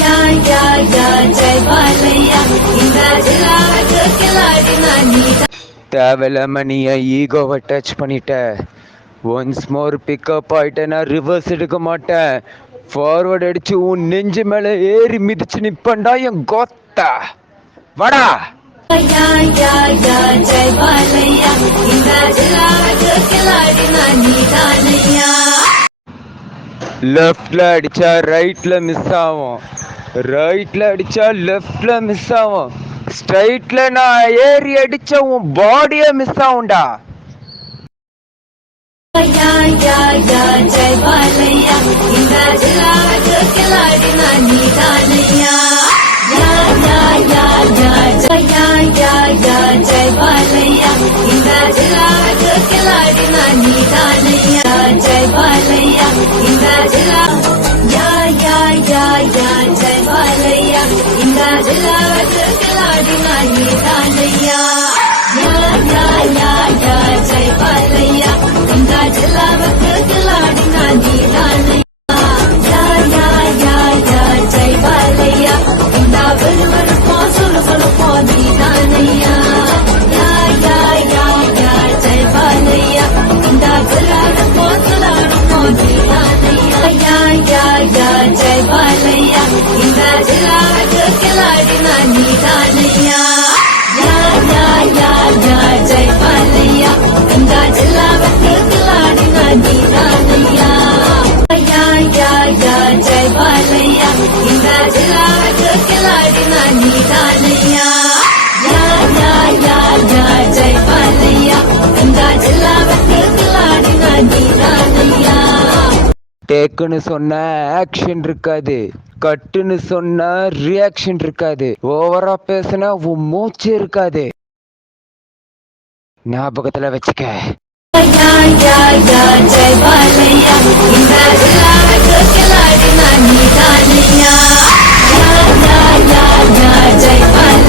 யா யா யா ஜெய் பாலையா இந்த ஜில்லாவுக்கு கில்லாடினா நீதான். தேவையில்லாம நீ என் ஈகோவை டச் பண்ணிட்ட. ஒன்ஸ் மோர் பிக்கப் ஆயிட்டேன்னா ரிவர்ஸ் எடுக்க மாட்டேன். ஃபார்வர்ட் அடிச்சு உன் நெஞ்சு மேல ஏறி மிதிச்சு நிப்பண்டா என் கோத்தா. வாடா. யா யா யா ஜெய் பாலையா இந்த ஜில்லாவுக்கு கில்லாடினா நீதானையா. லெஃப்ட்ல அடிச்சா ரைட்ல மிஸ் ஆகும், ரைட்ல அடிச்சா லெஃப்ட்ல மிஸ் ஆகும், ஸ்ட்ரைட்ல நான் ஏறி அடிச்ச உன் பாடியே மிஸ் ஆகும்டா. யா யா யா ஜெய் பாலையா இந்த ஜில்லாவுக்கு கில்லாடினா நீதானையா. யா யா யா யா யா யா யா ஜெய் பாலையா இந்த ஜில்லாவுக்கு கில்லாடினா நீதானையா. ஜெய் பாலையா இந்த ஜில்லா. யா யா யா யா ஜெய் பாலையா இந்த ஜில்லாவுக்கு கில்லாடினா நீதானையா. யா யா யா யா ஜெய் பாலையா இந்த ஜில்லாவுக்கு கில்லாடினா நீதானையா. யா யா யா யா ஜெய் பாலையா இந்த விறுவிறுப்போம் சுறுசுறுப்போம் நீதானையா. யா யா யா யா ஜெய் பாலையா இந்த விளையாடுப்போம் சுழலுப்போம் நீதானையா. யா யா யா ஜெய் பாலையா இந்த ஜில்லாவுக்கு கில்லாடினா நீதானையா. யா யா யா யா ஜெய் பாலையா இந்த ஜில்லாவுக்கு கில்லாடினா நீதானையா. யா யா யா ஜெய் பாலையா இந்த ஜில்லாவுக்கு கில்லாடினா நீதானையா. யா யா யா யா ஜெய் பாலையா இந்த ஜில்லாவுக்கு கில்லாடினா நீதானையா. டேக்குன்னு சொன்ன ஆக்ஷன் இருக்காது, கட்டுன்னு சொன்ன ரியாக்ஷன் இருக்காது, ஓவரா பேசினா உன் மூச்சு இருக்காது. ஞாபகத்துல வச்சுக்க. யா யா யா ஜெய் பாலையா இந்த ஜில்லாவுக்கு கில்லாடினா நீதானையா. யா யா யா யா ஜெய் பாலையா.